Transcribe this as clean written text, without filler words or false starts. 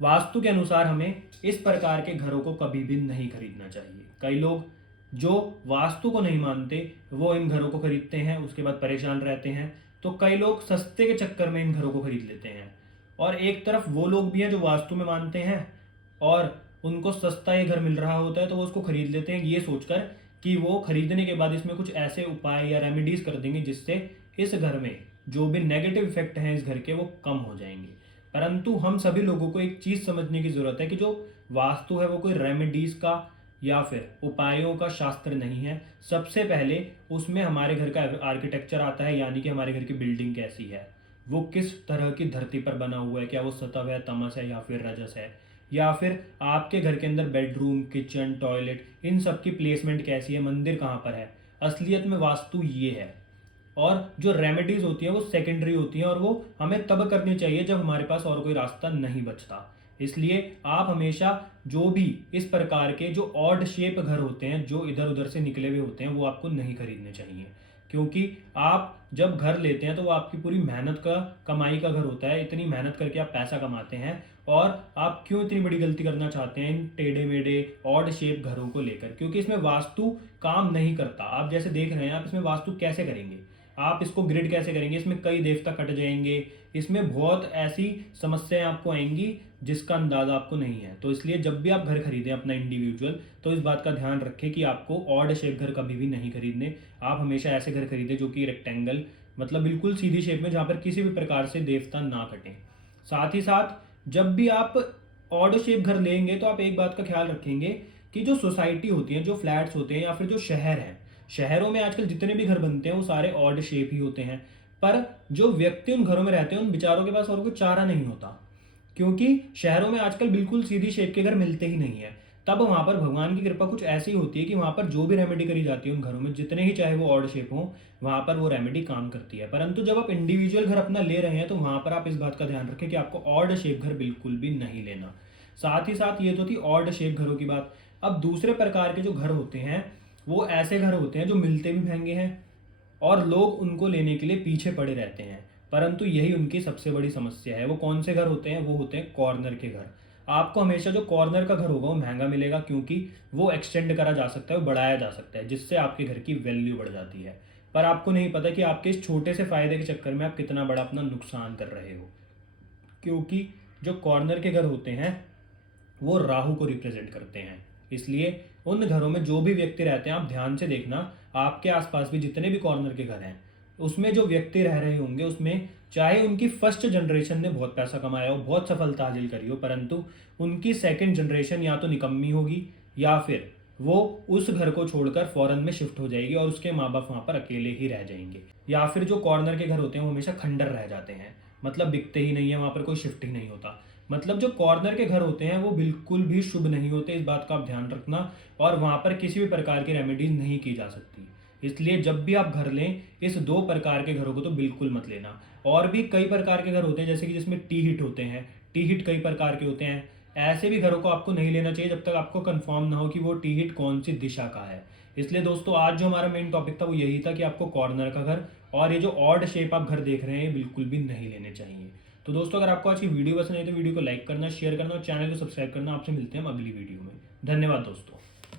वास्तु के अनुसार हमें इस प्रकार के घरों को कभी भी नहीं खरीदना चाहिए। कई लोग जो वास्तु को नहीं मानते वो इन घरों को खरीदते हैं, उसके बाद परेशान रहते हैं। तो कई लोग सस्ते के चक्कर में इन घरों को खरीद लेते हैं। और एक तरफ वो लोग भी हैं जो वास्तु में मानते हैं और उनको सस्ता ये घर मिल रहा होता है तो वो उसको खरीद लेते हैं ये सोचकर कि वो खरीदने के बाद इसमें कुछ ऐसे उपाय या रेमेडीज कर देंगे जिससे इस घर में जो भी नेगेटिव इफेक्ट हैं इस घर के वो कम हो जाएंगे। परंतु हम सभी लोगों को एक चीज़ समझने की ज़रूरत है कि जो वास्तु है वो कोई रेमेडीज़ का या फिर उपायों का शास्त्र नहीं है। सबसे पहले उसमें हमारे घर का आर्किटेक्चर आता है, यानी कि हमारे घर की बिल्डिंग कैसी है, वो किस तरह की धरती पर बना हुआ है, क्या वो सतह है, तमस है या फिर रजस है, या फिर आपके घर के अंदर बेडरूम, किचन, टॉयलेट, इन सब की प्लेसमेंट कैसी है, मंदिर कहाँ पर है। असलियत में वास्तु ये है। और जो रेमेडीज होती हैं वो सेकेंडरी होती हैं और वो हमें तब करनी चाहिए जब हमारे पास और कोई रास्ता नहीं बचता। इसलिए आप हमेशा जो भी इस प्रकार के जो ऑड शेप घर होते हैं, जो इधर उधर से निकले हुए होते हैं, वो आपको नहीं खरीदने चाहिए। क्योंकि आप जब घर लेते हैं तो वो आपकी पूरी मेहनत का, कमाई का घर होता है। इतनी मेहनत करके आप पैसा कमाते हैं और आप क्यों इतनी बड़ी गलती करना चाहते हैं इन टेढ़े मेढ़े ऑड शेप घरों को लेकर? क्योंकि इसमें वास्तु काम नहीं करता। आप जैसे देख रहे हैं, आप इसमें वास्तु कैसे करेंगे, आप इसको ग्रिड कैसे करेंगे, इसमें कई देवता कट जाएंगे, इसमें बहुत ऐसी समस्याएं आपको आएंगी जिसका अंदाजा आपको नहीं है। तो इसलिए जब भी आप घर खरीदें अपना इंडिविजुअल, तो इस बात का ध्यान रखें कि आपको ऑड शेप घर कभी भी नहीं खरीदने। आप हमेशा ऐसे घर खरीदें जो कि रेक्टेंगल, मतलब बिल्कुल सीधी शेप में, जहाँ पर किसी भी प्रकार से देवता ना कटें। साथ ही साथ जब भी आप ऑड शेप घर लेंगे तो आप एक बात का ख्याल रखेंगे कि जो सोसाइटी होती है, जो फ्लैट्स होते हैं या फिर जो शहर हैं, शहरों में आजकल जितने भी घर बनते हैं वो सारे ऑड शेप ही होते हैं। पर जो व्यक्ति उन घरों में रहते हैं उन बेचारों के पास और कोई चारा नहीं होता, क्योंकि शहरों में आजकल बिल्कुल सीधी शेप के घर मिलते ही नहीं है। तब वहां पर भगवान की कृपा कुछ ऐसी होती है कि वहां पर जो भी रेमेडी करी जाती है उन घरों में, जितने ही चाहे वो ऑड शेप हो, वहां पर वो रेमेडी काम करती है। परंतु जब आप इंडिविजुअल घर अपना ले रहे हैं तो वहां पर आप इस बात का ध्यान रखें कि आपको ऑड शेप घर बिल्कुल भी नहीं लेना। साथ ही साथ ये तो थी ऑड शेप घरों की बात। अब दूसरे प्रकार के जो घर होते हैं वो ऐसे घर होते हैं जो मिलते भी महंगे हैं और लोग उनको लेने के लिए पीछे पड़े रहते हैं। परंतु यही उनकी सबसे बड़ी समस्या है। वो कौन से घर होते हैं? वो होते हैं कॉर्नर के घर। आपको हमेशा जो कॉर्नर का घर होगा वो महंगा मिलेगा, क्योंकि वो एक्सटेंड करा जा सकता है, वो बढ़ाया जा सकता है, जिससे आपके घर की वैल्यू बढ़ जाती है। पर आपको नहीं पता कि आपके इस छोटे से फायदे के चक्कर में आप कितना बड़ा अपना नुकसान कर रहे हो। क्योंकि जो कॉर्नर के घर होते हैं वो राहु को रिप्रेजेंट करते हैं। इसलिए उन घरों में जो भी व्यक्ति रहते हैं, आप ध्यान से देखना, आपके आसपास भी जितने भी कॉर्नर के घर हैं उसमें जो व्यक्ति रह रहे होंगे, उसमें चाहे उनकी फर्स्ट जनरेशन ने बहुत पैसा कमाया हो, बहुत सफलता हासिल करी हो, परंतु उनकी सेकंड जनरेशन या तो निकम्मी होगी या फिर वो उस घर को छोड़कर फॉरेन में शिफ्ट हो जाएगी और उसके माँ बाप वहाँ पर अकेले ही रह जाएंगे। या फिर जो कॉर्नर के घर होते हैं वो हमेशा खंडर रह जाते हैं, मतलब बिकते ही नहीं है, वहाँ पर कोई शिफ्ट ही नहीं होता। मतलब जो कॉर्नर के घर होते हैं वो बिल्कुल भी शुभ नहीं होते, इस बात का आप ध्यान रखना। और वहाँ पर किसी भी प्रकार की रेमेडीज नहीं की जा सकती। इसलिए जब भी आप घर लें, इस दो प्रकार के घरों को तो बिल्कुल मत लेना। और भी कई प्रकार के घर होते हैं जैसे कि जिसमें टी हिट होते हैं, टी हिट कई प्रकार के होते हैं। ऐसे भी घरों को आपको नहीं लेना चाहिए जब तक आपको कंफर्म ना हो कि वो टी हिट कौन सी दिशा का है। इसलिए दोस्तों आज जो हमारा मेन टॉपिक था वो यही था कि आपको कॉर्नर का घर और ये जो ऑड शेप आप घर देख रहे हैं ये बिल्कुल भी नहीं लेने चाहिए। तो दोस्तों अगर आपको आज की वीडियो पसंद आई तो वीडियो को लाइक करना, शेयर करना और चैनल को सब्सक्राइब करना। आपसे मिलते हैं हम अगली वीडियो में। धन्यवाद दोस्तों।